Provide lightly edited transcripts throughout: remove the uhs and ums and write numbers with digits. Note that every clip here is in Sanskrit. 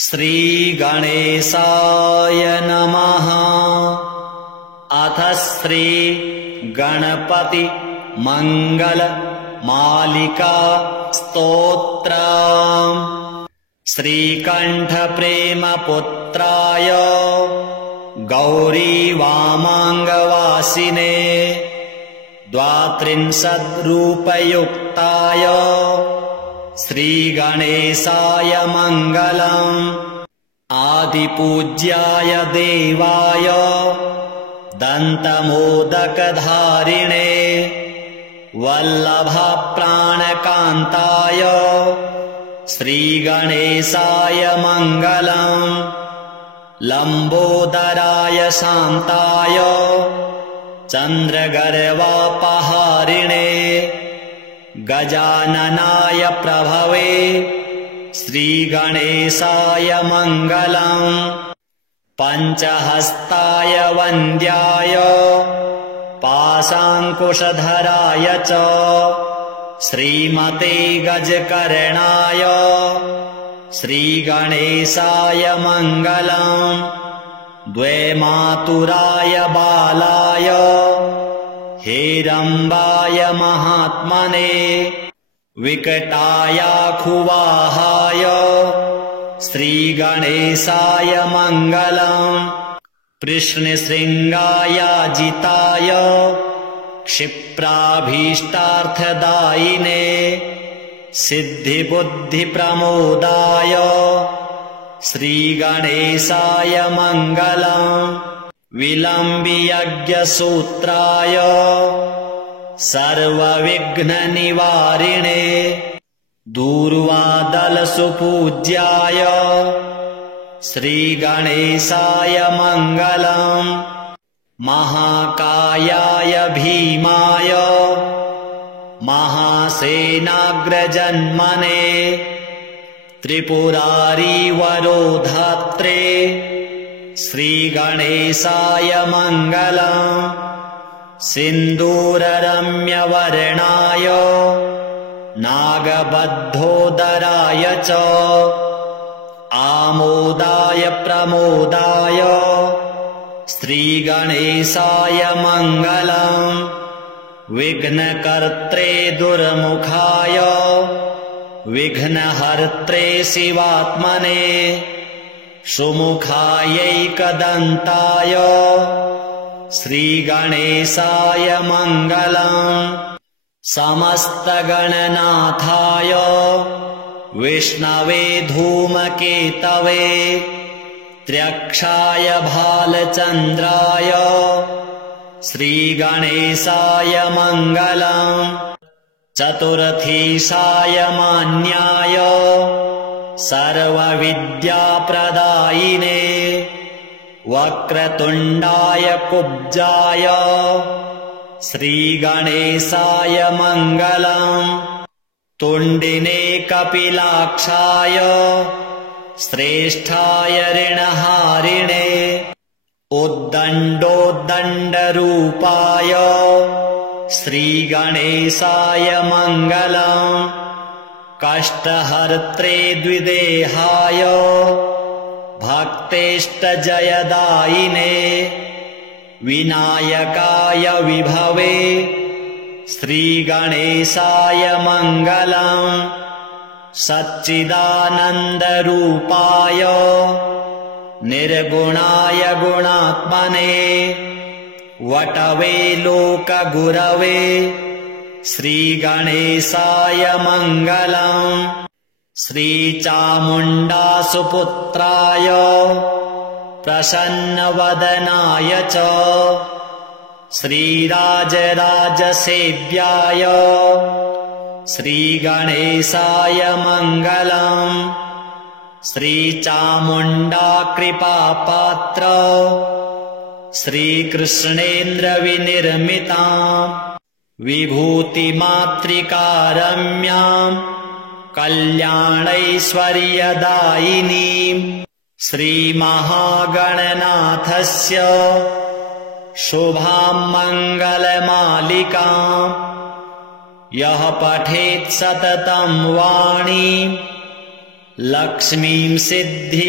श्रीगणेशाय नमः। अथ श्री गणपति मंगल मालिका स्तोत्रम्। श्रीकंठ प्रेम पुत्राय गौरी वामांगवासिने 32 रूपयुक्ताय श्रीगणेशाय मंगलम्। आदिपूज्याय देवाय दन्तमोदकधारिणे वल्लभप्राणकान्ताय श्रीगणेशाय मंगलम्। लम्बोदराय शान्ताय चन्द्रगर्वापहारिणे गजाननाय प्रभवे श्रीगणेशाय मंगलम्। पंचहस्ताय वन्द्याय पाशाङ्कुशधराय च श्रीमते गजकर्णाय श्रीगणेशाय मंगलम्। द्वैमातुराय बालाय हेरम्बाय महात्मने विकटायाखुवाहाय श्रीगणेशाय मंगलम्। कृष्णशृङ्गायाजिताय क्षिप्राभीष्टार्थदायिने सिद्धिबुद्धिप्रमोदाय श्रीगणेशाय मंगलम्। विलम्बियज्ञसूत्राय सर्वविघ्ननिवारिणे दूर्वादलसुपूज्याय श्रीगणेशाय मंगलम्। महाकायाय भीमाय महासेनाग्रजन्मने त्रिपुरारिवरोधात्रे श्रीगणेशाय मंगलम्। सिन्दूररम्यवर्णाय नागबद्धोदराय च आमोदाय प्रमोदाय श्रीगणेशाय मंगलम्। विघ्नकर्त्रे दुर्मुखाय विघ्नहर्त्रे शिवात्मने सुमुखायैकदन्ताय श्रीगणेशाय मंगलम्। समस्तगणनाथाय विष्णवे धूमकेतवे त्र्यक्षाय भालचन्द्राय श्रीगणेशाय मंगलम्। चतुर्थीशाय मान्याय सर्वविद्याप्रदायिने वक्रतुण्डाय कुब्जाय श्रीगणेशाय मंगलम्। तुण्डिने कपिलाक्षाय श्रेष्ठाय ऋणहारिणे उद्दण्डोद्दण्डरूपाय श्रीगणेशाय मंगलम्। कष्टहर्त्रे द्विदेहाय भक्तेष्टजयदायिने विनायकाय विभवे श्रीगणेशाय मंगलम्। सच्चिदानन्दरूपाय निर्गुणाय गुणात्मने वटवे लोकगुरवे श्रीगणेशाय मंगलम्। श्रीचामुण्डासुपुत्राय प्रसन्नवदनाय च श्रीराजराजसेव्याय श्रीगणेशाय मंगलम्। श्रीचामुण्डाकृपापात्र श्रीकृष्णेन्द्रविनिर्मिताम् विभूतिमातृकारम्याम् कल्याणैश्वर्यदायिनीम् श्रीमहागणनाथस्य शुभाम् मङ्गलमालिकाम् यः पठेत् सततं वाणी लक्ष्मीं सिद्धिमवाप्नुयात्।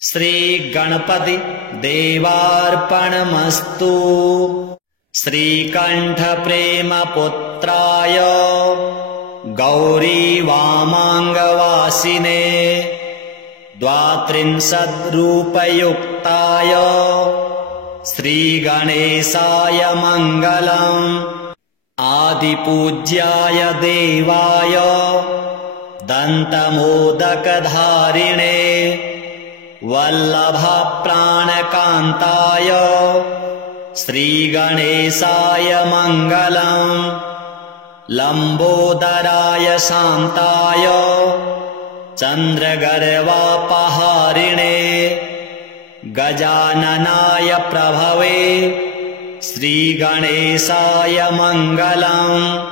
श्रीगणपति देवार्पणमस्तु। श्रीकण्ठप्रेमपुत्राय गौरीवामाङ्गवासिने 32रूपयुक्ताय श्रीगणेशाय मङ्गलम्। आदिपूज्याय देवाय दन्तमोदकधारिणे वल्लभप्राणकान्ताय श्रीगणेशाय मङ्गलम्। लम्बोदराय शान्ताय चन्द्रगर्वापहारिणे गजाननाय प्रभवे श्रीगणेशाय मङ्गलम्।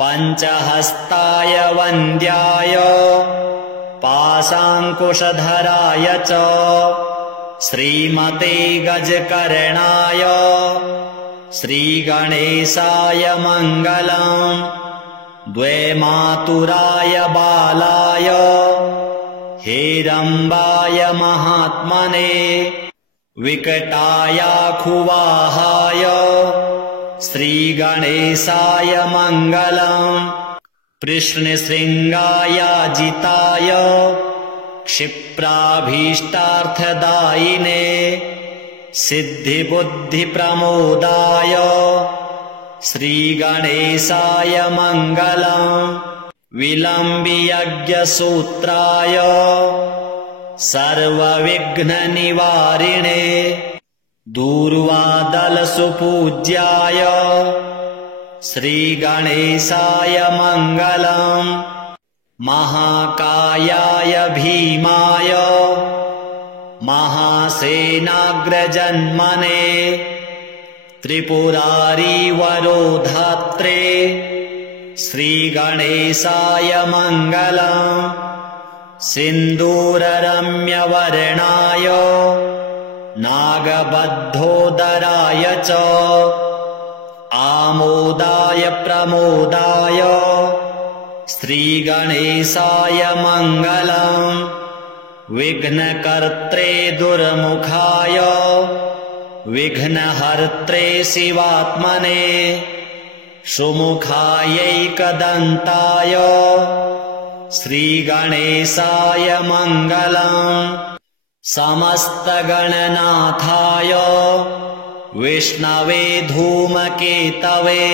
पञ्चहस्ताय वन्द्याय पाशाङ्कुशधराय च श्रीमते गजकर्णाय श्रीगणेशाय मङ्गलम्। द्वैमातुराय बालाय हेरम्बाय महात्मने विकटायाखुवाहाय श्रीगणेशाय मङ्गलम्। कृष्णशृङ्गायाजिताय क्षिप्राभीष्टार्थदायिने सिद्धिबुद्धिप्रमोदाय श्रीगणेशाय मङ्गलम्। विलम्बियज्ञसूत्राय सर्वविघ्ननिवारिणे दूर्वादलसुपूज्याय श्रीगणेशाय मङ्गलम्। महाकायाय भीमाय महासेनाग्रजन्मने त्रिपुरारीवरोधात्रे श्रीगणेशाय मङ्गलम्। सिन्दूररम्यवर्णाय नागबद्धोदराय च आमोदाय प्रमोदाय श्रीगणेशाय मङ्गलम्। विघ्नकर्त्रे दुर्मुखाय विघ्नहर्त्रे शिवात्मने सुमुखायैकदन्ताय श्रीगणेशाय मङ्गलम्। समस्तगणनाथाय विष्णवे धूमकेतवे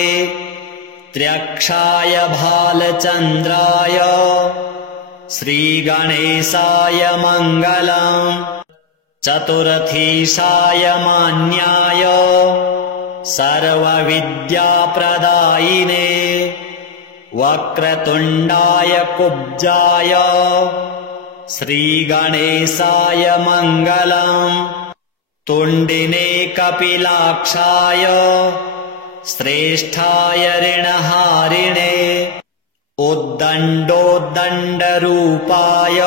त्र्यक्षाय भालचन्द्राय श्रीगणेशाय मङ्गलम्। चतुरथीशाय मान्याय सर्वविद्याप्रदायिने वक्रतुण्डाय कुब्जाय श्रीगणेशाय मङ्गलम्। तुण्डिने कपिलाक्षाय श्रेष्ठाय ऋणहारिणे उद्दण्डोद्दण्डरूपाय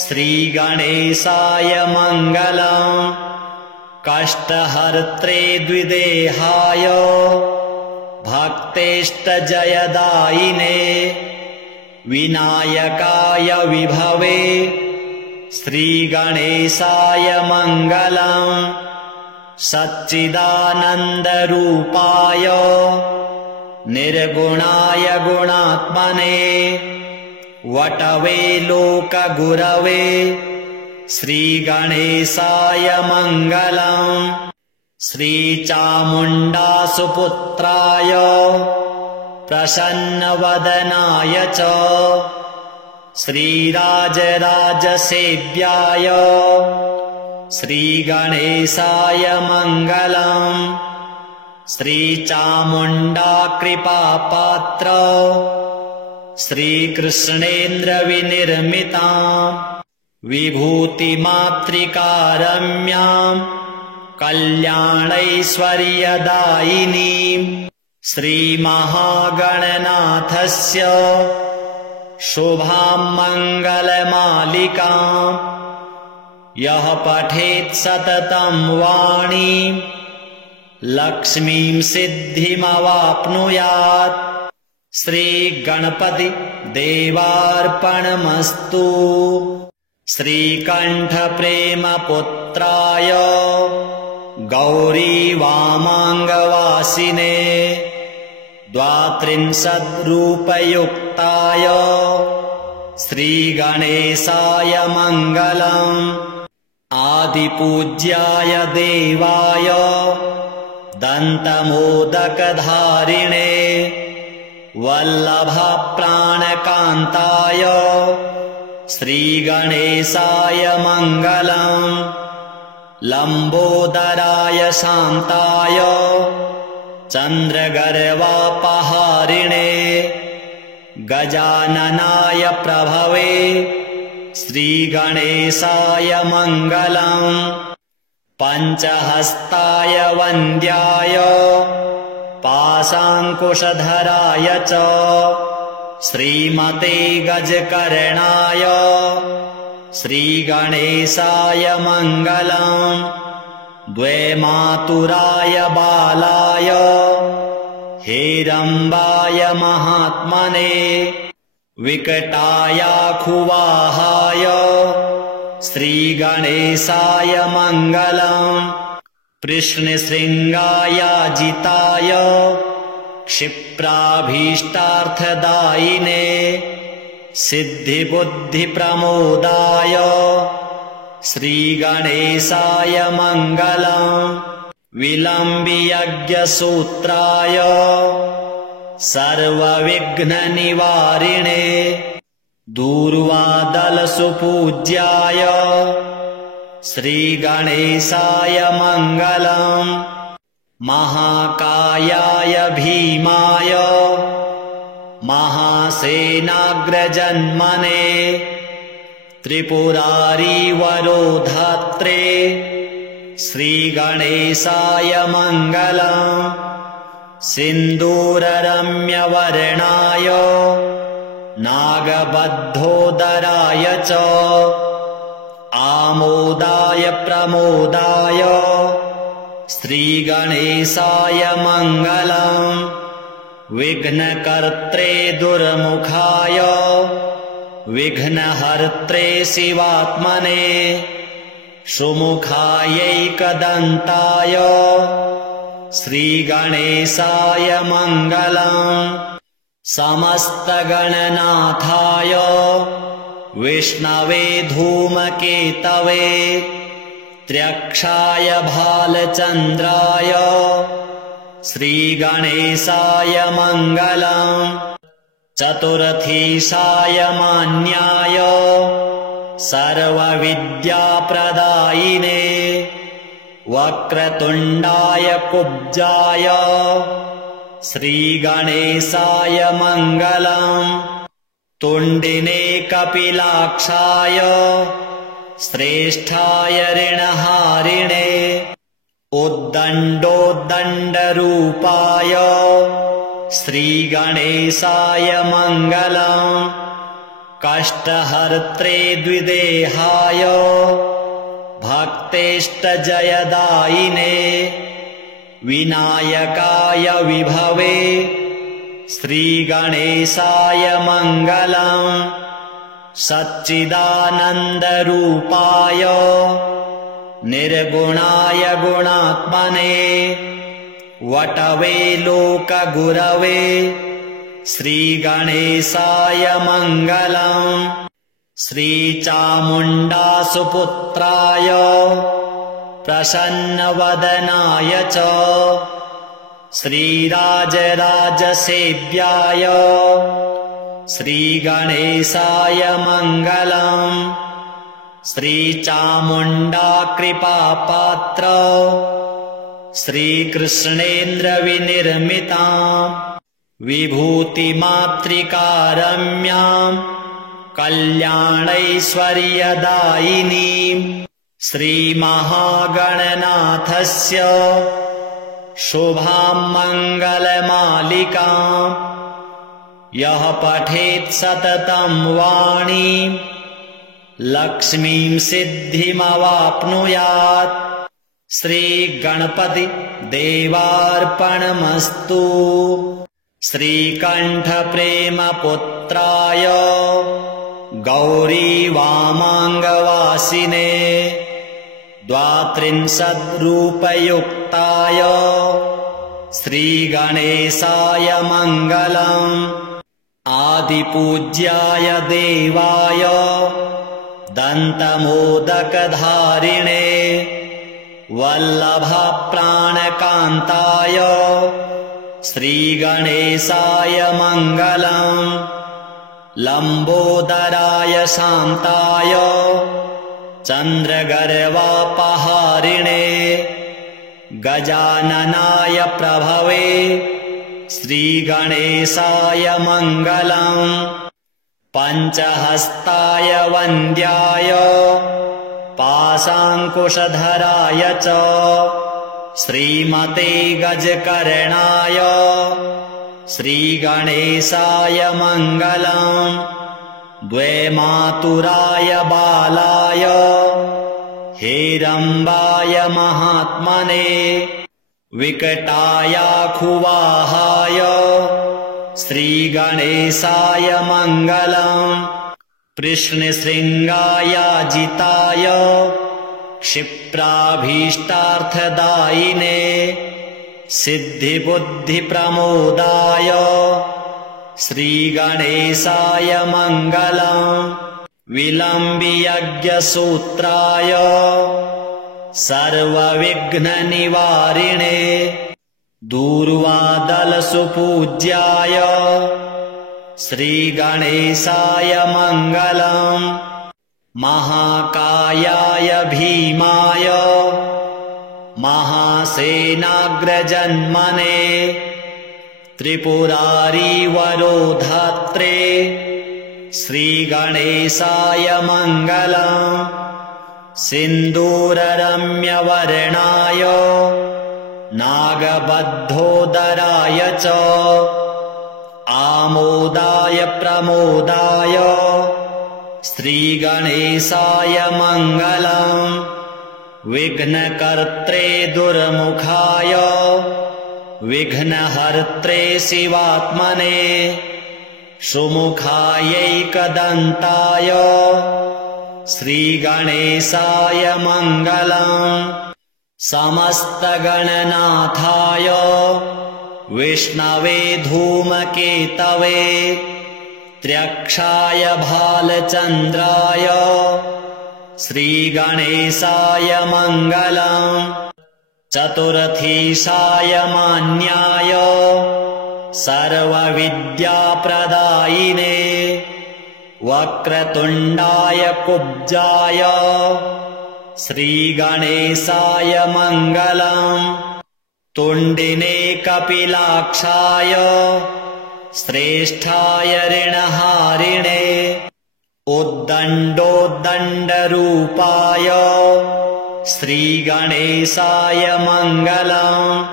श्रीगणेशाय मङ्गलम्। कष्टहर्त्रे द्विदेहाय भक्तेष्टजयदायिने विनायकाय विभवे श्रीगणेशाय मङ्गलम्। सच्चिदानन्दरूपाय निर्गुणाय गुणात्मने वटवे लोकगुरवे श्रीगणेशाय मङ्गलम्। श्रीचामुण्डासुपुत्राय प्रसन्नवदनाय च श्रीराजराजसेव्याय श्रीगणेशाय मङ्गलम्। श्रीचामुण्डाकृपापात्र श्रीकृष्णेन्द्रविनिर्मिताम् विभूतिमातृकारम्याम् कल्याणैश्वर्यदायिनीम् श्रीमहागणनाथस्य शुभां मङ्गलमालिकाम् यः पठेत् सततं वाणीं लक्ष्मीं सिद्धिमवाप्नुयात्। श्रीगणपति देवार्पणमस्तु। श्रीकण्ठप्रेमपुत्राय गौरीवामाङ्गवासिने 32रूपयुक्ताय श्रीगणेशाय मङ्गलम्। आदिपूज्याय देवाय दन्तमोदकधारिणे वल्लभप्राणकान्ताय श्रीगणेशाय मङ्गलम्। लम्बोदराय शान्ताय चन्द्रगर्वापहारिणे गजाननाय प्रभवे श्रीगणेशाय मङ्गलम्। पञ्चहस्ताय वन्द्याय पाशाङ्कुशधराय च श्रीमते गजकर्णाय श्रीगणेशाय मङ्गलम्। द्वैमातुराय बालाय हेरम्बाय महात्मने विकटायाखुवाहाय श्रीगणेशाय मङ्गलम्। कृष्णशृङ्गायाजिताय क्षिप्राभीष्टार्थदायिने सिद्धिबुद्धिप्रमोदाय श्रीगणेशाय मङ्गलम्। विलम्बियज्ञसूत्राय सर्वविघ्ननिवारिणे दूर्वादलसुपूज्याय श्रीगणेशाय मङ्गलम्। महाकायाय भीमाय महासेनाग्रजन्मने त्रिपुरारिवरोधात्रे श्रीगणेशाय मङ्गलम्। सिन्दूररम्यवर्णाय नागबद्धोदराय च आमोदाय प्रमोदाय श्रीगणेशाय मङ्गलम्। विघ्नकर्त्रे दुर्मुखाय विघ्नहर्त्रे शिवात्मने सुमुखायैकदन्ताय श्रीगणेशाय मङ्गलम्। समस्तगणनाथाय विष्णवे धूमकेतवे त्र्यक्षाय भालचन्द्राय श्रीगणेशाय मङ्गलम्। चतुरथीशाय मान्याय सर्वविद्याप्रदायिने वक्रतुण्डाय कुब्जाय श्रीगणेशाय मङ्गलम्। तुण्डिने कपिलाक्षाय श्रेष्ठाय ऋणहारिणे उद्दण्डोद्दण्डरूपाय श्रीगणेशाय मङ्गलम्। कष्टहर्त्रे द्विदेहाय भक्तेष्टजयदायिने विनायकाय विभवे श्रीगणेशाय मङ्गलम्। सच्चिदानन्दरूपाय निर्गुणाय गुणात्मने वटवे लोकगुरवे श्रीगणेशाय मङ्गलम्। श्रीचामुण्डासुपुत्राय प्रसन्नवदनाय च श्रीराजराजसेव्याय श्रीगणेशाय मङ्गलम्। श्रीचामुण्डाकृपापात्र श्रीकृष्णेन्द्रविनिर्मिताम् विभूतिमातृकारम्याम् कल्याणैश्वर्यदायिनीम् श्रीमहागणनाथस्य शुभां मङ्गलमालिकाम् यः पठेत् सततं वाणीं लक्ष्मीं सिद्धिमवाप्नुयात्। श्रीगणपति देवार्पणमस्तु। श्रीकण्ठप्रेमपुत्र पुत्राय गौरी वामाङ्गवासिने द्वात्रिंशद्रूपयुक्ताय श्रीगणेशाय मङ्गलम् आदिपूज्याय देवाय दन्तमोदकधारिणे वल्लभप्राणकान्ताय श्रीगणेशाय मङ्गलम् लम्बोदराय शान्ताय चन्द्रगर्वापहारिणे गजाननाय प्रभवे श्रीगणेशाय मङ्गलम् पञ्चहस्ताय वन्द्याय पाशाङ्कुशधराय च श्रीमते गजकर्णाय श्रीगणेशाय मङ्गलम् द्वैमातुराय बालाय हेरम्बाय महात्मने विकटायाखुवाहाय श्रीगणेशाय मङ्गलम् कृष्णशृङ्गायाजिताय क्षिप्राभीष्टार्थदायिने सिद्धिबुद्धिप्रमोदाय श्रीगणेशाय मङ्गलम् विलम्बियज्ञसूत्राय सर्वविघ्ननिवारिणे दूर्वादलसुपूज्याय श्रीगणेशाय मङ्गलम् महाकायाय भीमाय महासेनाग्रजन्मने त्रिपुरारिवरोधात्रे श्रीगणेशाय मङ्गलम् सिन्दूररम्यवर्णाय नागबद्धोदराय च आमोदाय प्रमोदाय श्रीगणेशाय मङ्गलम् विघ्नकर्त्रे दुर्मुखाय विघ्नहर्त्रे शिवात्मने सुमुखायैकदन्ताय श्रीगणेशाय मङ्गलम् समस्तगणनाथाय विष्णवे धूमकेतवे त्र्यक्षाय भालचन्द्राय श्रीगणेशाय मङ्गलम् चतुरथीशाय मान्याय सर्वविद्याप्रदायिने वक्रतुण्डाय कुब्जाय श्रीगणेशाय मङ्गलम् तुण्डिने कपिलाक्षाय श्रेष्ठाय ऋणहारिणे उद्दण्डोद्दण्डरूपाय श्रीगणेशाय मङ्गलम्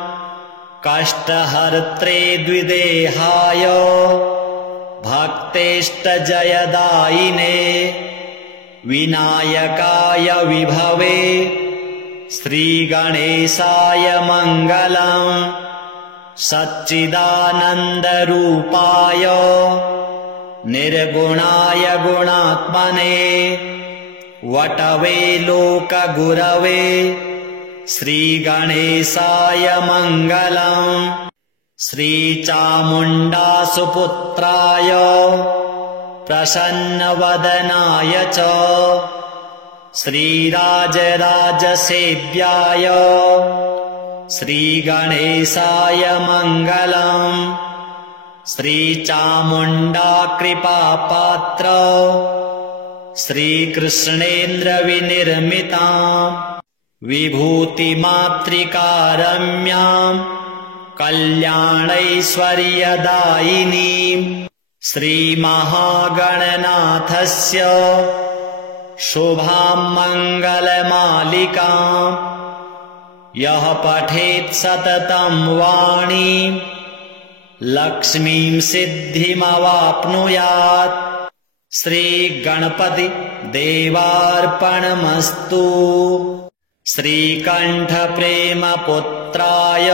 कष्टहर्त्रे द्विदेहाय भक्तेष्टजयदायिने विनायकाय विभवे श्रीगणेशाय मङ्गलम् सच्चिदानन्दरूपाय निर्गुणाय गुणात्मने वटवे लोकगुरवे श्रीगणेशाय मङ्गलम् श्रीचामुण्डासुपुत्राय प्रसन्नवदनाय च श्रीराजराजसेव्याय श्रीगणेशाय मङ्गलम् श्रीचामुण्डाकृपापात्र श्रीकृष्णेन्द्रविनिर्मिताम् विभूतिमातृकारम्याम् कल्याणैश्वर्यदायिनीम् श्रीमहागणनाथस्य शुभाम् मङ्गलमालिकाम् यः पठेत् सततं वाणीम् लक्ष्मीं सिद्धिमवाप्नुयात्। श्रीगणपति देवार्पणमस्तु। श्रीकण्ठप्रेमपुत्राय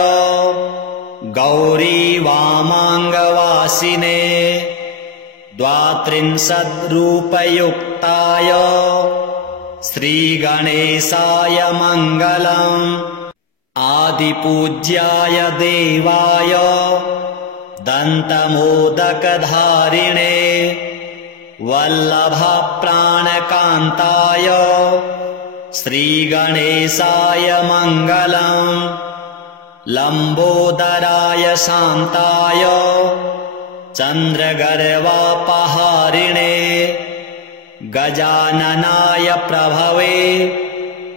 गौरी वामाङ्गवासिने द्वात्रिंशद्रूपयुक्ताय श्रीगणेशाय मङ्गलम्। आदिपूज्याय देवाय दन्तमोदकधारिणे वल्लभप्राणकान्ताय श्रीगणेशाय मङ्गलम्। लम्बोदराय शान्ताय चन्द्रगर्वापहारिणे गजाननाय प्रभवे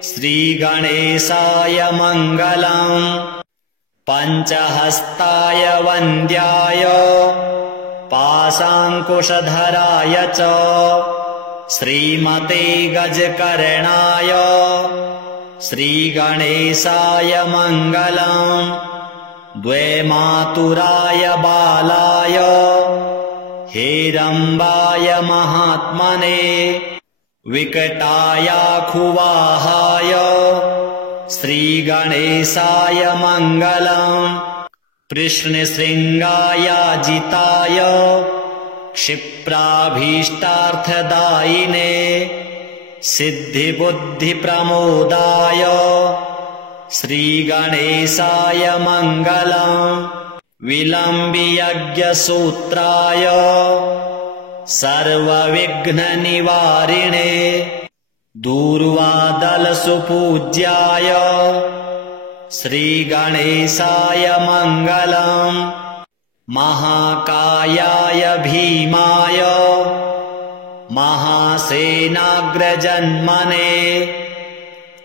श्रीगणेशाय मङ्गलम्। पञ्चहस्ताय वन्द्याय पाशाङ्कुशधराय च श्रीमते गजकर्णाय श्रीगणेशाय मङ्गलम्। द्वैमातुराय बालाय हेरम्बाय महात्मने विकटायाखुवाहाय श्रीगणेशाय मङ्गलम्। कृष्णशृङ्गायाजिताय क्षिप्राभीष्टार्थदायिने सिद्धिबुद्धिप्रमोदाय श्रीगणेशाय मङ्गलम्। विलम्बियज्ञसूत्राय सर्वविघ्ननिवारिणे दूर्वादलसुपूज्याय श्रीगणेशाय मङ्गलम्। महाकायाय भीमाय महासेनाग्रजन्मने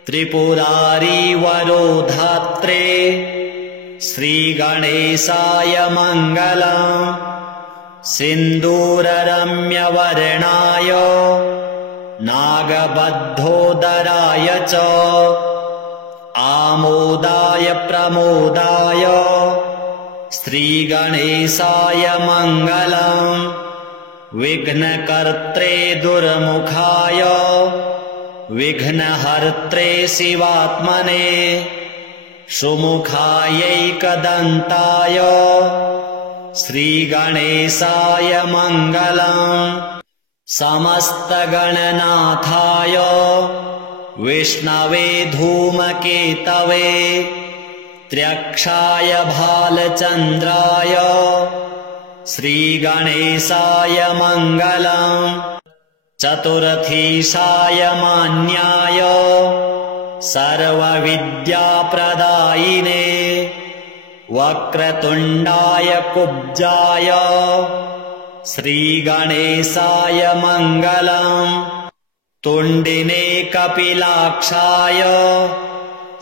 त्रिपुरारिवरोधात्रे श्रीगणेशाय मङ्गलम्। सिन्दूररम्यवर्णाय नागबद्धोदराय च आमोदाय प्रमोदाय श्रीगणेशाय मङ्गलम्। विघ्नकर्त्रे दुर्मुखाय विघ्नहर्त्रे शिवात्मने सुमुखायैकदन्ताय श्रीगणेशाय मङ्गलम्। समस्तगणनाथाय विष्णवे धूमकेतवे त्र्यक्षाय भालचन्द्राय श्रीगणेशाय मङ्गलम्। चतुरथीशाय मान्याय सर्वविद्याप्रदायिने वक्रतुण्डाय कुब्जाय श्रीगणेशाय मङ्गलम्। तुण्डिने कपिलाक्षाय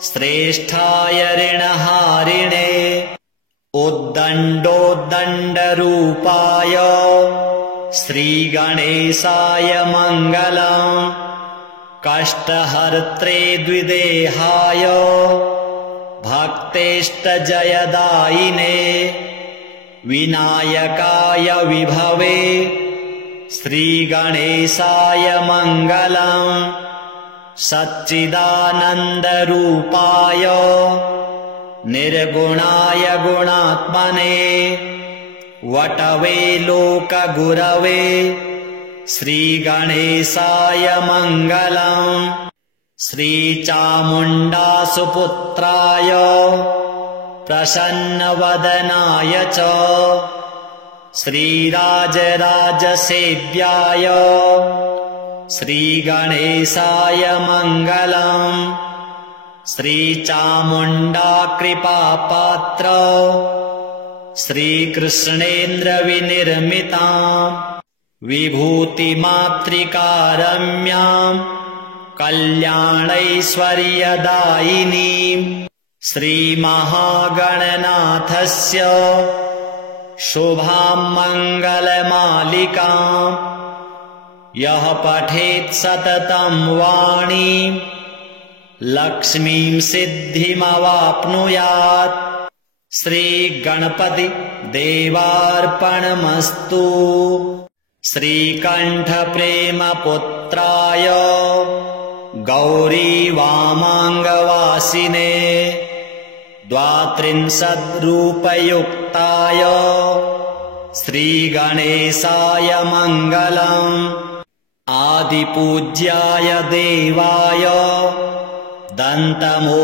श्रेष्ठाय ऋणहारिणे उद्दण्डोद्दण्डरूपाय श्रीगणेशाय मङ्गलम्। कष्टहर्त्रे द्विदेहाय भक्तेष्टजयदायिने विनायकाय विभवे श्रीगणेशाय मङ्गलम्। सच्चिदानन्दरूपाय निर्गुणाय गुणात्मने वटवे लोकगुरवे श्रीगणेशाय मङ्गलम्। श्रीचामुण्डासुपुत्राय प्रसन्नवदनाय च श्रीराजराजसेव्याय श्रीगणेशाय मङ्गलम्। श्रीचामुण्डाकृपापात्र श्रीकृष्णेन्द्रविनिर्मिताम् विभूतिमातृकारम्याम् कल्याणैश्वर्यदायिनीम् श्रीमहागणनाथस्य शुभां मङ्गलमालिकाम् यः पठेत् सततं वाणीं लक्ष्मीं सिद्धिमवाप्नुयात्। श्रीगणपति देवार्पणमस्तु। श्रीकण्ठप्रेमपुत्राय गौरीवामाङ्गवासिने द्वात्रिंशद्रूपयुक्ताय श्रीगणेशाय मङ्गलम्। आदिपूज्याय देवाय दन्तमोदकधारिणे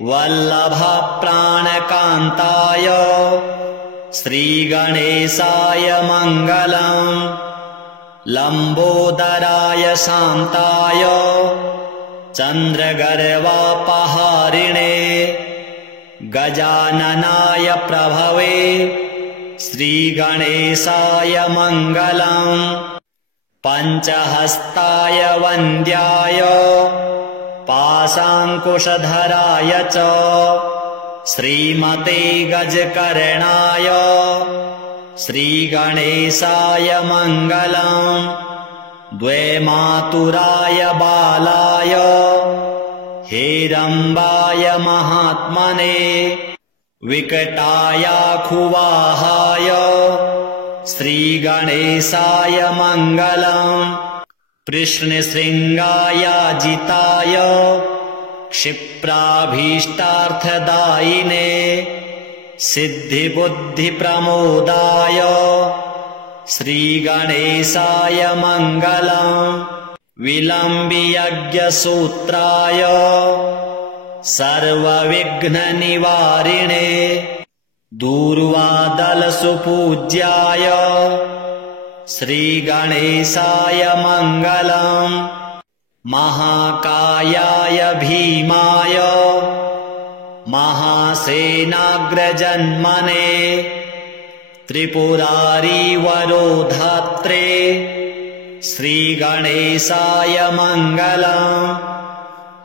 वल्लभप्राणकान्ताय श्रीगणेशाय मङ्गलम्। लम्बोदराय शान्ताय चन्द्रगर्वापहारिणे गजाननाय प्रभवे श्रीगणेशाय मङ्गलम्। पञ्चहस्ताय वन्द्याय पाशाङ्कुशधराय च श्रीमते गजकर्णाय श्रीगणेशाय मङ्गलम्। द्वैमातुराय बालाय हेरम्बाय महात्मने विकटायाखुवाहाय श्रीगणेशाय मङ्गलम्। कृष्णशृङ्गायाजिताय क्षिप्राभीष्टार्थदायिने सिद्धिबुद्धिप्रमोदाय श्रीगणेशाय मङ्गलम्। विलम्बियज्ञसूत्राय सर्वविघ्ननिवारिणे दूर्वादलसुपूज्याय श्रीगणेशाय मङ्गलम्। महाकायाय भीमाय महासेनाग्रजन्मने त्रिपुरारिवरोधात्रे श्रीगणेशाय मङ्गलम्।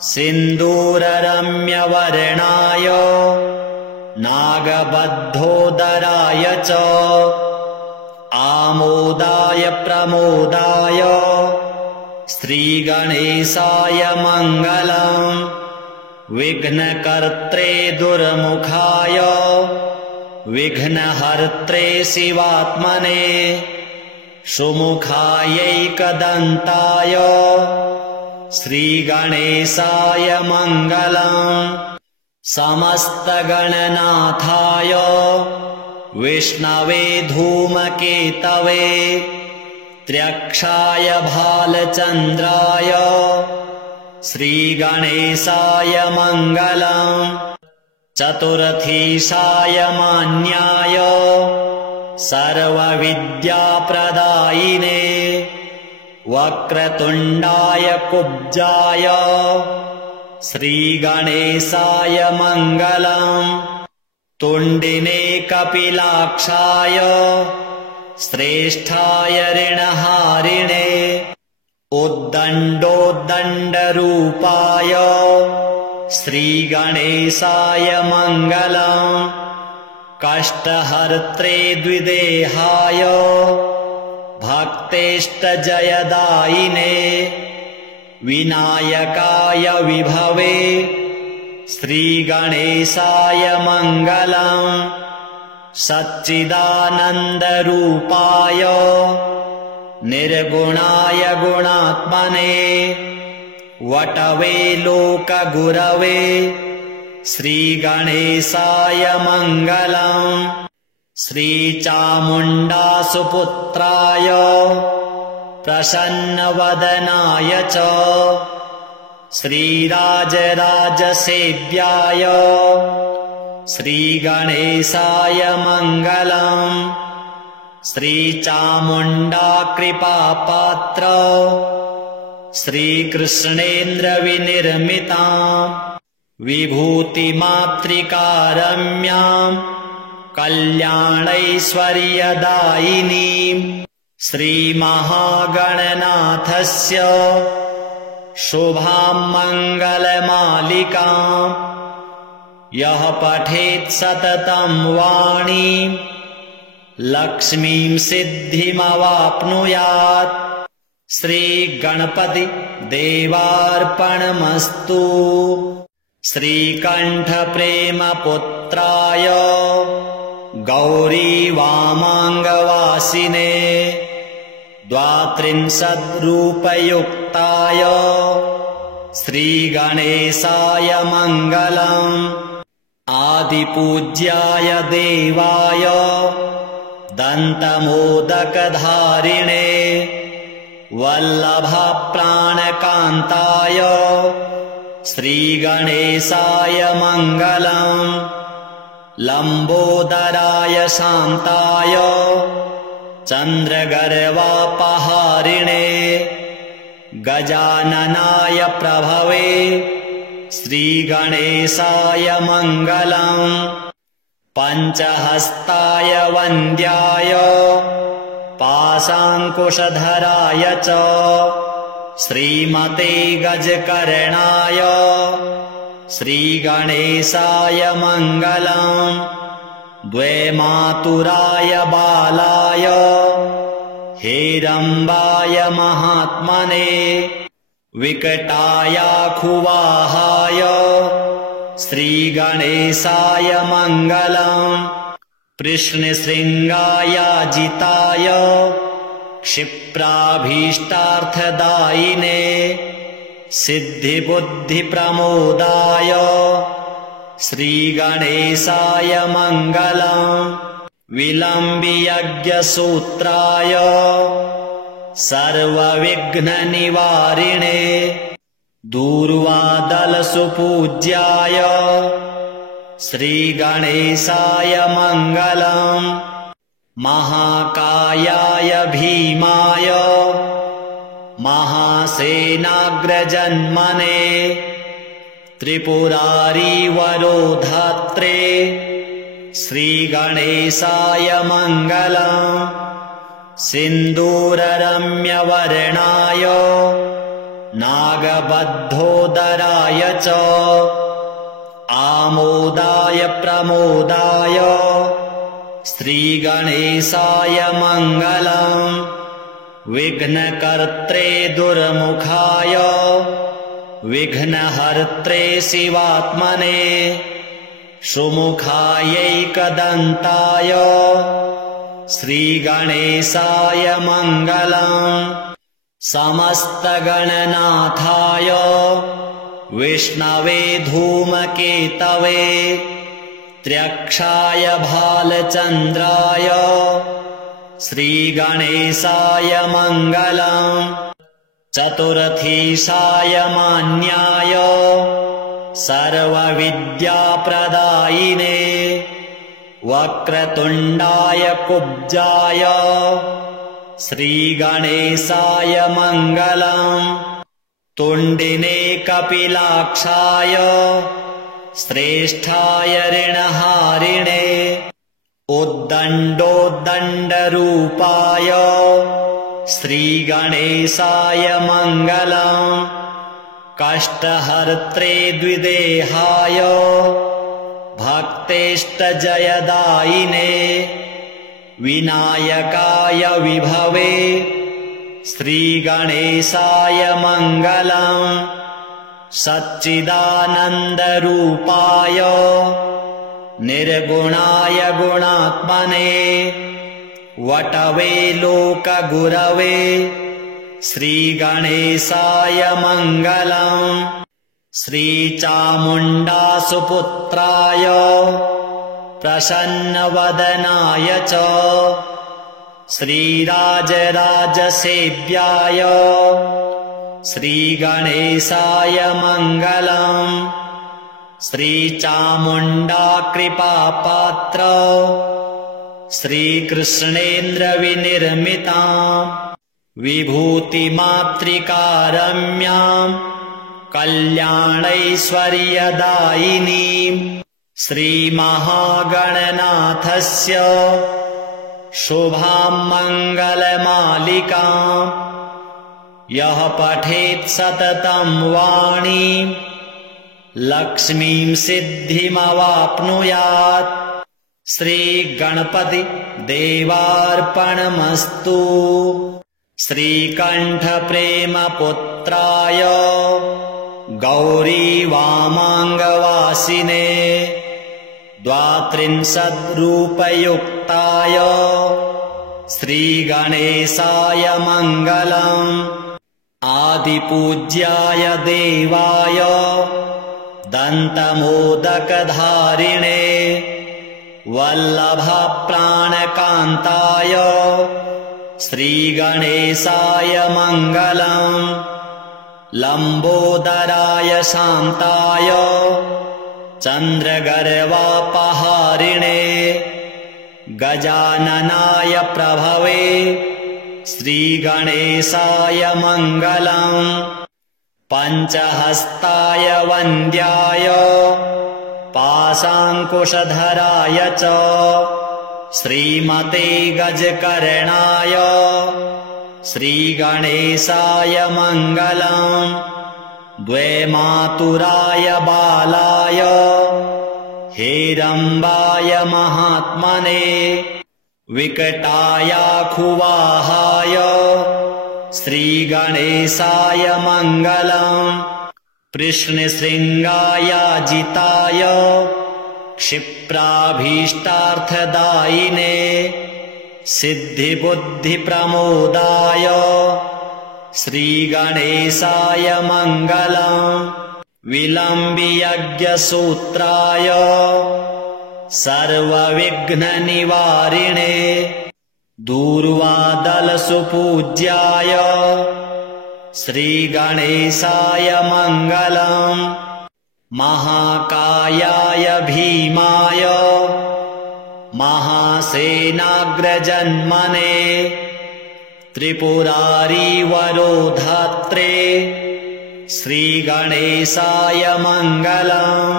सिन्दूररम्यवर्णाय नागबद्धोदराय च आमोदाय प्रमोदाय श्रीगणेशाय मङ्गलम्। विघ्नकर्त्रे दुर्मुखाय विघ्नहर्त्रे शिवात्मने सुमुखायैकदन्ताय श्रीगणेशाय मङ्गलम्। समस्तगणनाथाय विष्णवे धूमकेतवे त्र्यक्षाय भालचन्द्राय श्रीगणेशाय मङ्गलम्। चतुरथीशाय मान्याय सर्वविद्याप्रदायिने वक्रतुण्डाय कुब्जाय श्रीगणेशाय मङ्गलम्। तुण्डिने कपिलाक्षाय श्रेष्ठाय ऋणहारिणे उद्दण्डोद्दण्डरूपाय श्रीगणेशाय मङ्गलम्। कष्टहर्त्रे द्विदेहाय भक्तेष्टजयदायिने विनायकाय विभवे श्रीगणेशाय मङ्गलम्। सच्चिदानन्दरूपाय निर्गुणाय गुणात्मने वटवे लोकगुरवे श्रीगणेशाय मङ्गलम्। श्रीचामुण्डासुपुत्राय प्रसन्नवदनाय च श्रीराजराजसेव्याय श्रीगणेशाय मङ्गलम्। श्रीचामुण्डाकृपापात्र श्रीकृष्णेन्द्रविनिर्मिताम् विभूतिमातृकारम्याम् कल्याणैश्वर्यदायिनीम् श्रीमहागणनाथस्य शुभाम् मङ्गलमालिकाम् यः पठेत् सततम् वाणीम् लक्ष्मीं सिद्धिमवाप्नुयात्। श्रीगणपति देवार्पणमस्तु। श्रीकण्ठप्रेमपुत्राय गौरीवामाङ्गवासिने 32रूपयुक्ताय श्रीगणेशाय मङ्गलम्। आदिपूज्याय देवाय दन्तमोदकधारिणे वल्लभप्राणकान्ताय श्रीगणेशाय मङ्गलम्। लम्बोदराय शान्ताय चन्द्रगर्वापहारिणे गजाननाय प्रभवे श्रीगणेशाय मङ्गलम्। पञ्चहस्ताय वन्द्याय पाशाङ्कुशधराय च श्रीमते गजकर्णाय श्रीगणेशाय मङ्गलम्। द्वैमातुराय बालाय हेरम्बाय महात्मने विकटायाखुवाहाय श्रीगणेशाय मङ्गलम्। कृष्णशृङ्गायाजिताय क्षिप्राभीष्टार्थदायिने सिद्धिबुद्धिप्रमोदाय श्रीगणेशाय मङ्गलम्। विलम्बियज्ञसूत्राय सर्वविघ्ननिवारिणे दूर्वादलसुपूज्याय श्रीगणेशाय मङ्गलम्। महाकायाय भीमाय महासेनाग्रजन्मने त्रिपुरारिवरोधात्रे श्रीगणेशाय मङ्गलम्। सिन्दूररम्यवर्णाय नागबद्धोदराय च आमोदाय प्रमोदाय श्रीगणेशाय मङ्गलम्। विघ्नकर्त्रे दुर्मुखाय विघ्नहर्त्रे शिवात्मने सुमुखायैकदन्ताय श्रीगणेशाय मङ्गलम्। समस्तगणनाथाय विष्णवे धूमकेतवे त्र्यक्षाय भालचन्द्राय श्रीगणेशाय मङ्गलम्। चतुर्थीशाय मान्याय सर्वविद्याप्रदायिने वक्रतुण्डाय कुब्जाय श्रीगणेशाय मङ्गलम्। तुण्डिने कपिलाक्षाय श्रेष्ठाय ऋणहारिणे उद्दण्डोद्दण्डरूपाय श्रीगणेशाय मङ्गलम्। कष्टहर्त्रे द्विदेहाय भक्तेष्टजयदायिने विनायकाय विभवे श्रीगणेशाय मङ्गलम्। सच्चिदानन्दरूपाय निर्गुणाय गुणात्मने वटवे लोकगुरवे श्रीगणेशाय मङ्गलम्। श्रीचामुण्डासुपुत्राय प्रसन्नवदनाय च श्रीराजराजसेव्याय श्रीगणेशाय मङ्गलम्। श्रीचामुण्डाकृपापात्र श्रीकृष्णेन्द्रविनिर्मिताम् विभूतिमातृकारम्याम् कल्याणैश्वर्यदायिनीम् श्रीमहागणनाथस्य शुभाम् मङ्गलमालिकाम् यः पठेत् सततं वाणीम् लक्ष्मीं सिद्धिमवाप्नुयात्। श्रीगणपति देवार्पणमस्तु। श्रीकण्ठप्रेमपुत्राय गौरीवामाङ्गवासिने द्वात्रिंशद्रूपयुक्ताय श्रीगणेशाय मङ्गलम्। आदिपूज्याय देवाय दन्तमोदकधारिणे वल्लभप्राणकान्ताय श्रीगणेशाय मङ्गलम्। लम्बोदराय शान्ताय चन्द्रगर्वापहारिणे गजाननाय प्रभवे श्रीगणेशाय मङ्गलम्। पञ्चहस्ताय वन्द्याय पाशाङ्कुशधराय च श्रीमते गजकर्णाय श्रीगणेशाय मङ्गलम्। द्वैमातुराय बालाय हेरम्बाय महात्मने विकटायाखुवाहाय श्रीगणेशाय मङ्गलम्। कृष्णशृङ्गायाजिताय क्षिप्राभीष्टार्थदायिने सिद्धिबुद्धिप्रमोदाय श्रीगणेशाय मङ्गलम्। विलम्बियज्ञसूत्राय सर्वविघ्ननिवारिणे दूर्वादलसुपूज्याय श्रीगणेशाय मङ्गलम्। महाकायाय भीमाय महासेनाग्रजन्मने त्रिपुरारिवरोधात्रे श्रीगणेशाय मङ्गलम्।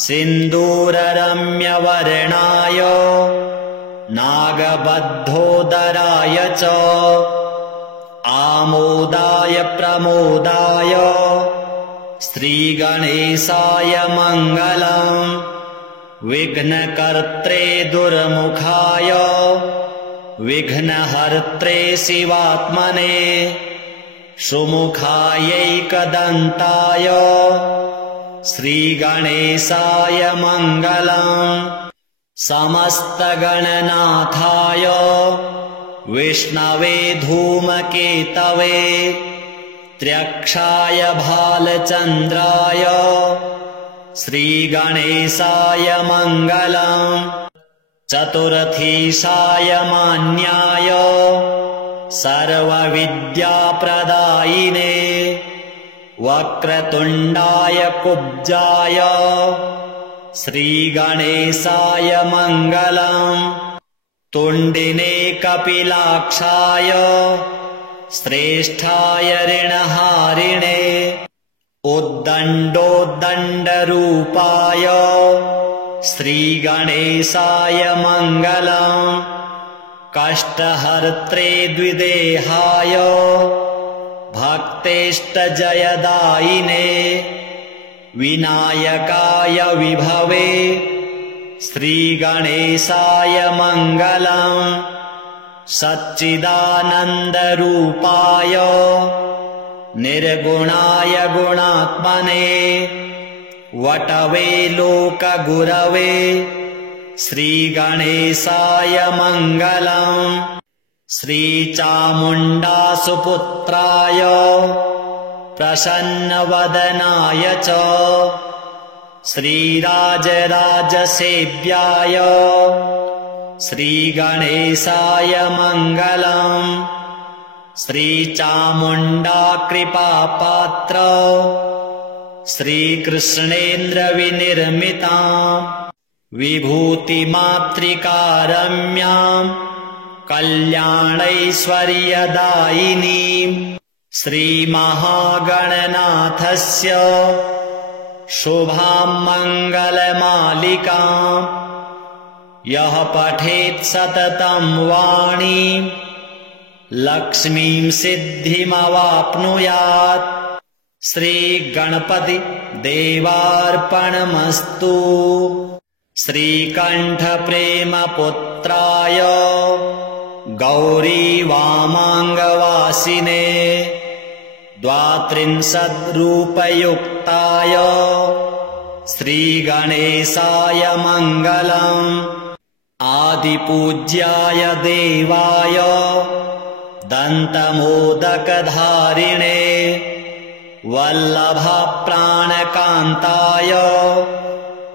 सिन्दूररम्यवर्णाय नागबद्धोदराय च आमोदाय प्रमोदाय श्रीगणेशाय मङ्गलम्। विघ्नकर्त्रे दुर्मुखाय विघ्नहर्त्रे शिवात्मने सुमुखायैकदन्ताय श्रीगणेशाय मङ्गलम्। समस्तगणनाथाय विष्णवे धूमकेतवे त्र्यक्षाय भालचन्द्राय श्रीगणेशाय मङ्गलम्। चतुरथीशाय मान्याय सर्वविद्याप्रदायिने वक्रतुण्डाय कुब्जाय श्रीगणेशाय मङ्गलम्। तुण्डिने कपिलाक्षाय श्रेष्ठाय ऋणहारिणे उद्दण्डोद्दण्डरूपाय श्रीगणेशाय मङ्गलम्। कष्टहर्त्रे द्विदेहाय भक्तेष्टजयदायिने विनायकाय विभवे श्रीगणेशाय मङ्गलम्। सच्चिदानन्दरूपाय निर्गुणाय गुणात्मने वटवे लोकगुरवे श्रीगणेशाय मङ्गलम्। श्रीचामुण्डासुपुत्राय प्रसन्नवदनाय च श्रीराजराजसेव्याय श्रीगणेशाय मङ्गलम्। श्रीचामुण्डाकृपापात्र श्रीकृष्णेन्द्रविनिर्मिताम् विभूतिमातृकारम्याम् कल्याणैश्वर्यदायिनीम् श्रीमहागणनाथस्य शुभां मङ्गलमालिकाम् यः पठेत् सततं वाणीं लक्ष्मीं सिद्धिमवाप्नुयात्। श्रीगणपति देवार्पणमस्तु। श्रीकण्ठप्रेमपुत्राय गौरीवामाङ्गवासिने द्वात्रिंशद्रूपयुक्ताय श्रीगणेशाय मङ्गलम्। आदिपूज्याय देवाय दन्तमोदकधारिणे वल्लभप्राणकान्ताय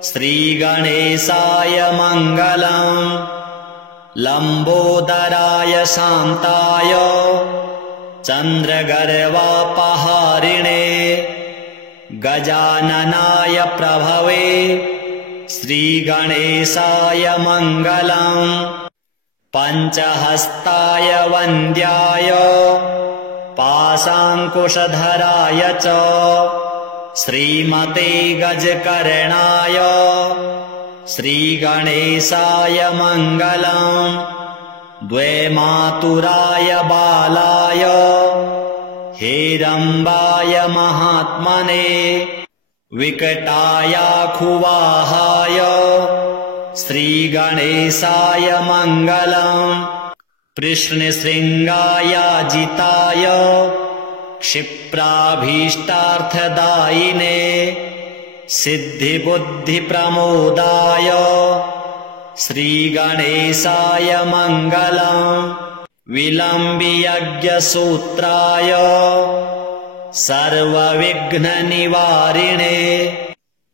श्रीगणेशाय मङ्गलम्। लम्बोदराय शान्ताय चन्द्रगर्वापहारिणे गजाननाय प्रभवे श्रीगणेशाय मङ्गलम्। पञ्चहस्ताय वन्द्याय पाशाङ्कुशधराय च श्रीमते गजकर्णाय श्रीगणेशाय मङ्गलम्। द्वैमातुराय बालाय हेरम्बाय महात्मने विकटायाखुवाहाय श्रीगणेशाय मङ्गलम्। कृष्णशृङ्गायाजिताय क्षिप्राभीष्टार्थदायिने सिद्धिबुद्धिप्रमोदाय श्रीगणेशाय मङ्गलम्। विलम्बियज्ञसूत्राय सर्वविघ्ननिवारिणे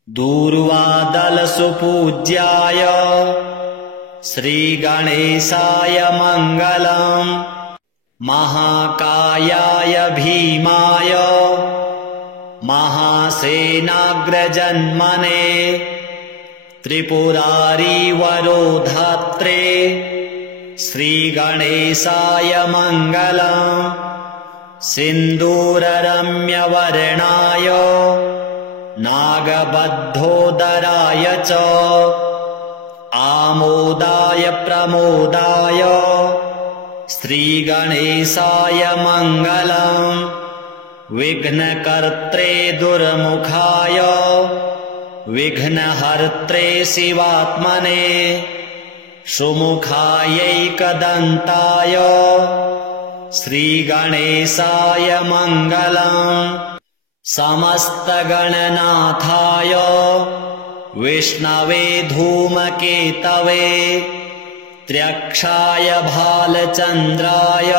दूर्वादलसुपूज्याय श्रीगणेशाय मङ्गलम्। महाकायाय भीमाय महासेनाग्रजन्मने त्रिपुरारिवरोधात्रे श्रीगणेशाय मङ्गलम्। सिन्दूररम्यवर्णाय नागबद्धोदराय च आमोदाय प्रमोदाय श्रीगणेशाय मङ्गलम्। विघ्नकर्त्रे दुर्मुखाय विघ्नहर्त्रे शिवात्मने सुमुखायैकदन्ताय श्रीगणेशाय मङ्गलम्। समस्तगणनाथाय विष्णवे धूमकेतवे त्र्यक्षाय भालचन्द्राय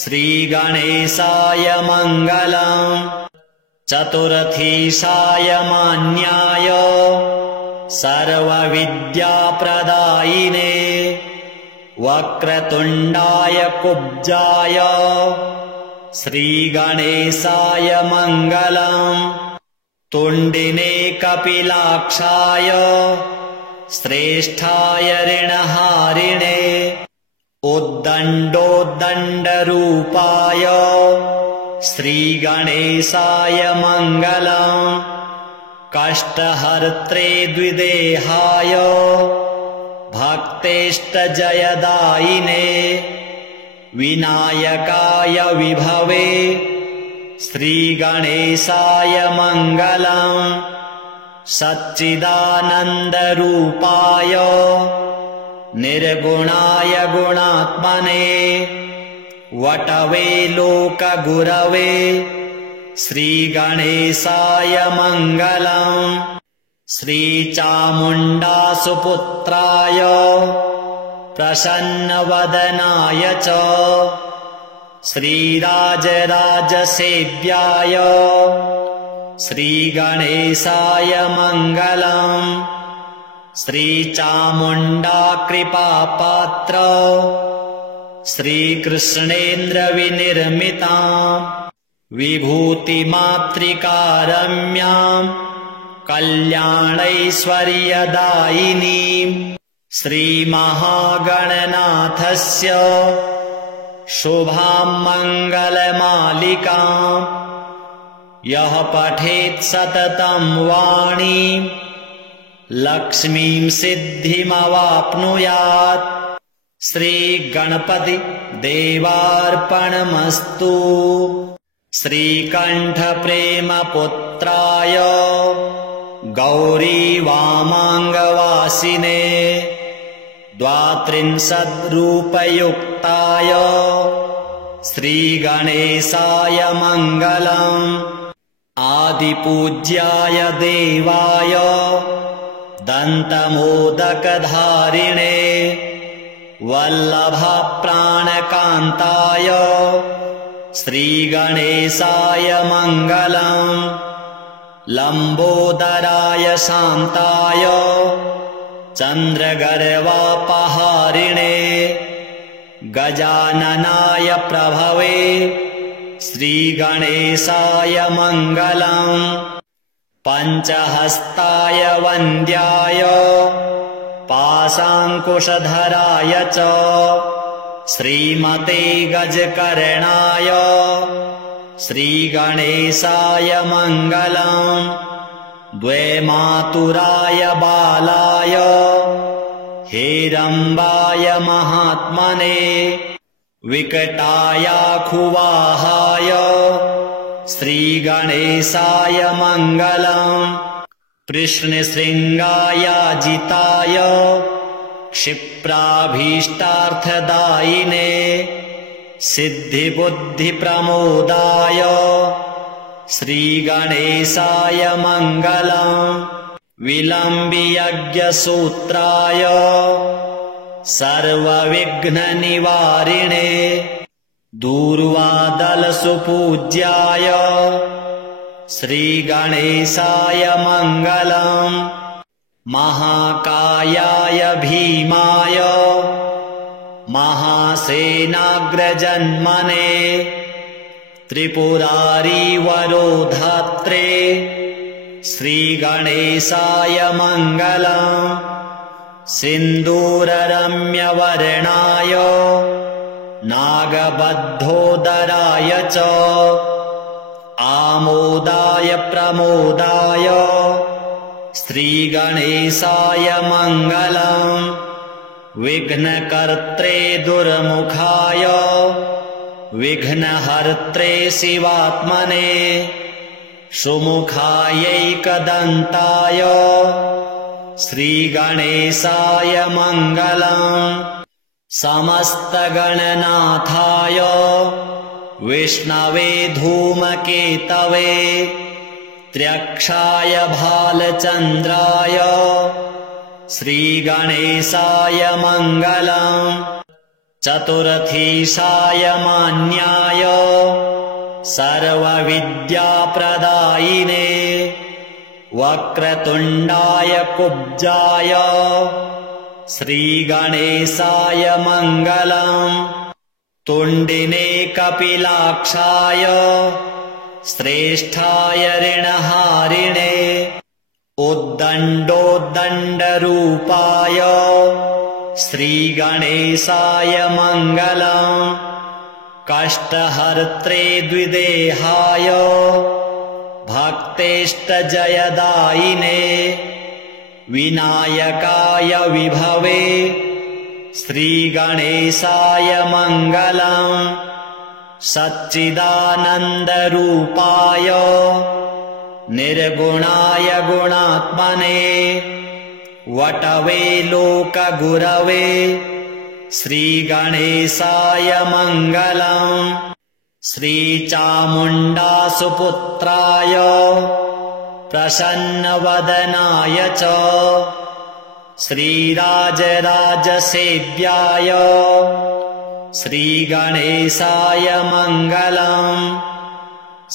श्रीगणेशाय मङ्गलम्। चतुरथीशाय मान्याय सर्वविद्याप्रदायिने वक्रतुण्डाय कुब्जाय श्रीगणेशाय मङ्गलम्। तुण्डिने कपिलाक्षाय श्रेष्ठाय ऋणहारिणे उद्दण्डोद्दण्डरूपाय श्रीगणेशाय मङ्गलम्। कष्टहर्त्रे द्विदेहाय भक्तेष्टजयदायिने विनायकाय विभवे श्रीगणेशाय मङ्गलम्। सच्चिदानन्दरूपाय निर्गुणाय गुणात्मने वटवे लोकगुरवे श्रीगणेशाय मङ्गलम्। श्रीचामुण्डासुपुत्राय प्रसन्नवदनाय च श्रीराजराजसेव्याय श्रीगणेशाय मङ्गलम्। श्रीचामुण्डाकृपापात्र श्रीकृष्णेन्द्रविनिर्मिताम् विभूतिमातृकारम्याम् कल्याणैश्वर्यदायिनीम् श्रीमहागणनाथस्य शुभाम् मङ्गलमालिकाम् यः पठेत् सततं वाणीम् लक्ष्मीं सिद्धिमवाप्नुयात्। श्रीगणपति देवार्पणमस्तु। श्रीकण्ठप्रेमपुत्राय गौरीवामाङ्गवासिने द्वात्रिंशद्रूपयुक्ताय श्रीगणेशाय मङ्गलम्। आदिपूज्याय देवाय दन्तमोदकधारिणे वल्लभप्राणकान्ताय श्रीगणेशाय मङ्गलम् लम्बोदराय शान्ताय चन्द्रगर्वापहारिणे गजाननाय प्रभवे श्रीगणेशाय मङ्गलम् पञ्चहस्ताय वन्द्याय पाशाङ्कुशधराय च श्रीमते गजकर्णाय श्रीगणेशाय मङ्गलम् द्वैमातुराय बालाय हेरम्बाय महात्मने विकटायाखुवाहाय श्रीगणेशाय मङ्गलम् कृष्णशृङ्गायाजिताय क्षिप्राभीष्टार्थदायिने सिद्धिबुद्धिप्रमोदाय श्रीगणेशाय मङ्गलम् विलम्बियज्ञसूत्राय सर्वविघ्ननिवारिणे दूर्वादलसुपूज्याय श्रीगणेशाय मङ्गलम् महाकायाय भीमाय महासेनाग्रजन्मने त्रिपुरारीवरोधात्रे श्रीगणेशाय मङ्गलम् सिन्दूररम्यवर्णाय नागबद्धोदराय च आमोदाय प्रमोदाय श्रीगणेशाय मङ्गलम् विघ्नकर्त्रे दुर्मुखाय विघ्नहर्त्रे शिवात्मने सुमुखायैकदन्ताय श्रीगणेशाय मङ्गलम् समस्तगणनाथाय विष्णवे धूमकेतवे त्र्यक्षाय भालचन्द्राय श्रीगणेशाय मङ्गलम् चतुरथीशाय मान्याय सर्वविद्याप्रदायिने वक्रतुण्डाय कुब्जाय श्रीगणेशाय मङ्गलम् तुण्डिने कपिलाक्षाय श्रेष्ठाय ऋणहारिणे उद्दण्डोद्दण्डरूपाय श्रीगणेशाय मङ्गलम् कष्टहर्त्रे द्विदेहाय भक्तेष्टजयदायिने विनायकाय विभवे श्रीगणेशाय मङ्गलम् सच्चिदानन्दरूपाय निर्गुणाय गुणात्मने वटवे लोकगुरवे श्रीगणेशाय मङ्गलम् श्रीचामुण्डासुपुत्राय प्रसन्नवदनाय च श्रीराजराजसेव्याय श्रीगणेशाय मङ्गलम्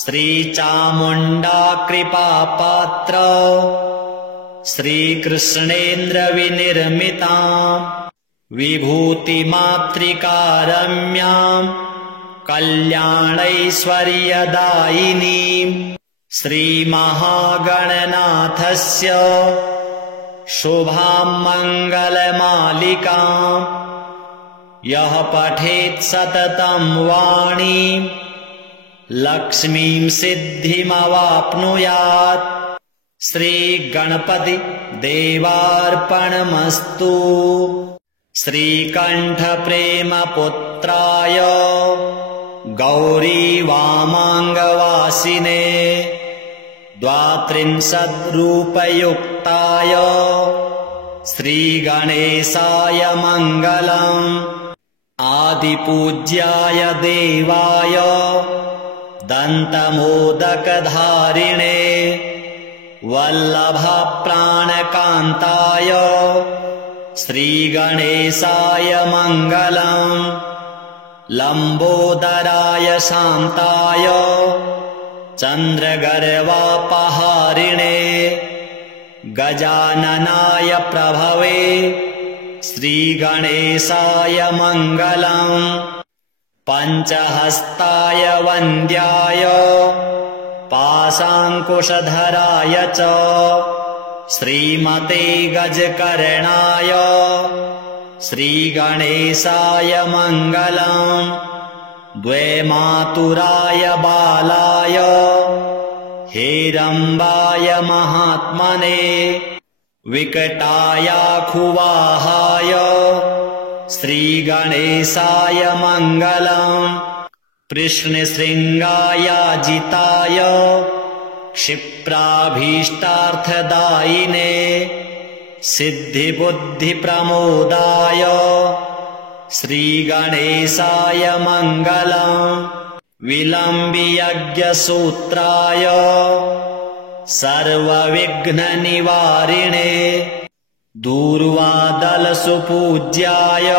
श्रीचामुण्डाकृपापात्र श्रीकृष्णेन्द्रविनिर्मिताम् विभूतिमातृकारम्याम् कल्याणैश्वर्यदायिनीम् श्रीमहागणनाथस्य शुभां मङ्गलमालिकाम् यः पठेत् सततं वाणीं लक्ष्मीं सिद्धिमवाप्नुयात् श्रीगणपति देवार्पणमस्तु। श्रीकण्ठप्रेमपुत्राय गौरीवामाङ्गवासिने द्वात्रिंशद्रूपयुक्ताय श्रीगणेशाय मङ्गलम् आदिपूज्याय देवाय दन्तमोदकधारिणे वल्लभप्राणकान्ताय श्रीगणेशाय मङ्गलम् लम्बोदराय शान्ताय चन्द्रगर्वापहारिणे गजाननाय प्रभवे श्रीगणेशाय मङ्गलम् पञ्चहस्ताय वन्द्याय पाशाङ्कुशधराय च श्रीमते गजकर्णाय श्रीगणेशाय मङ्गलम् द्वैमातुराय बालाय हेरम्बाय महात्मने विकटायाखुवाहाय श्रीगणेशाय मङ्गलम् कृष्णशृङ्गायाजिताय क्षिप्राभीष्टार्थदायिने सिद्धिबुद्धिप्रमोदाय श्रीगणेशाय मङ्गलम् विलम्बियज्ञसूत्राय सर्वविघ्ननिवारिणे दूर्वादलसुपूज्याय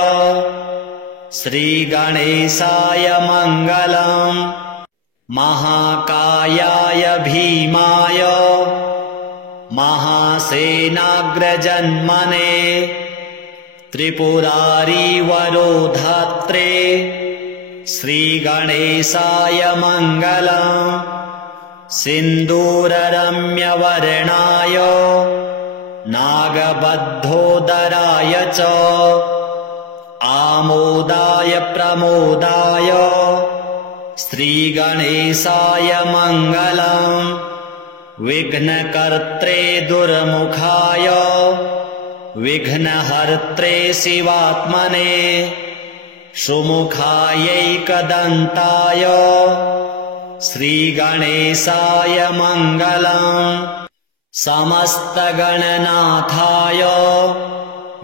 श्रीगणेशाय मङ्गलम् महाकायाय भीमाय महासेनाग्रजन्मने त्रिपुरारीवरोधात्रे श्रीगणेशाय मङ्गलम् सिन्दूररम्यवर्णाय नागबद्धोदराय च आमोदाय प्रमोदाय श्रीगणेशाय मङ्गलम् विघ्नकर्त्रे दुर्मुखाय विघ्नहर्त्रे शिवात्मने सुमुखायैकदन्ताय श्रीगणेशाय मङ्गलम् समस्तगणनाथाय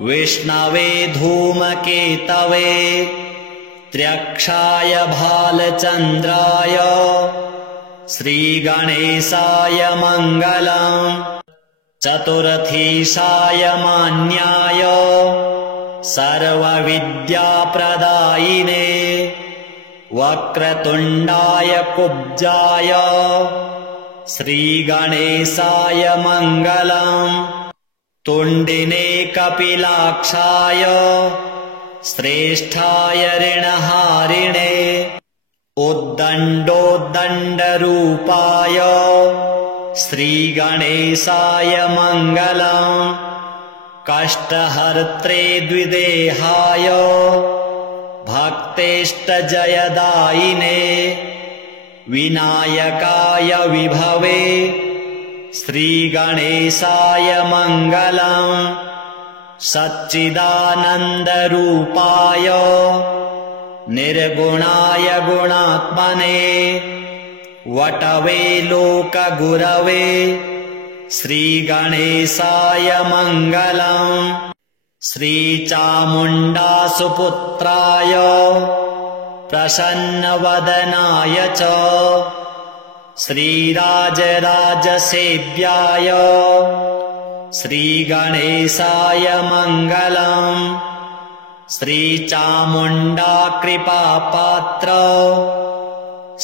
विष्णवे धूमकेतवे त्र्यक्षाय भालचन्द्राय श्रीगणेशाय मङ्गलम् चतुरथीशाय मान्याय सर्वविद्याप्रदायिने वक्रतुण्डाय कुब्जाय श्रीगणेशाय मङ्गलम् तुण्डिने कपिलाक्षाय श्रेष्ठाय ऋणहारिणे उद्दण्डोद्दण्डरूपाय श्रीगणेशाय मङ्गलम् कष्टहर्त्रे द्विदेहाय भक्तेष्टजयदायिने विनायकाय विभवे श्रीगणेशाय मङ्गलम् सच्चिदानन्दरूपाय निर्गुणाय गुणात्मने वटवे लोकगुरवे श्रीगणेशाय मङ्गलम् श्रीचामुण्डासुपुत्राय प्रसन्नवदनाय च श्रीराजराजसेव्याय श्रीगणेशाय मङ्गलम् श्रीचामुण्डाकृपापात्र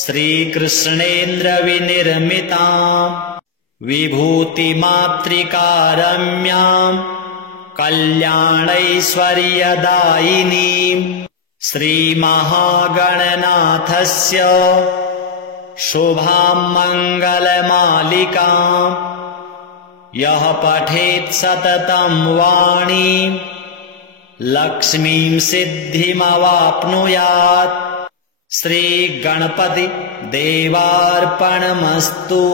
श्रीकृष्णेन्द्रविनिर्मिताम् विभूतिमातृकारम्याम् कल्याणैश्वर्यदायिनीम् श्रीमहागणनाथस्य शुभाम् मङ्गलमालिकाम् यः पठेत् सततम् वाणीम् लक्ष्मीम् सिद्धिमवाप्नुयात् श्रीगणपति देवार्पणमस्तु।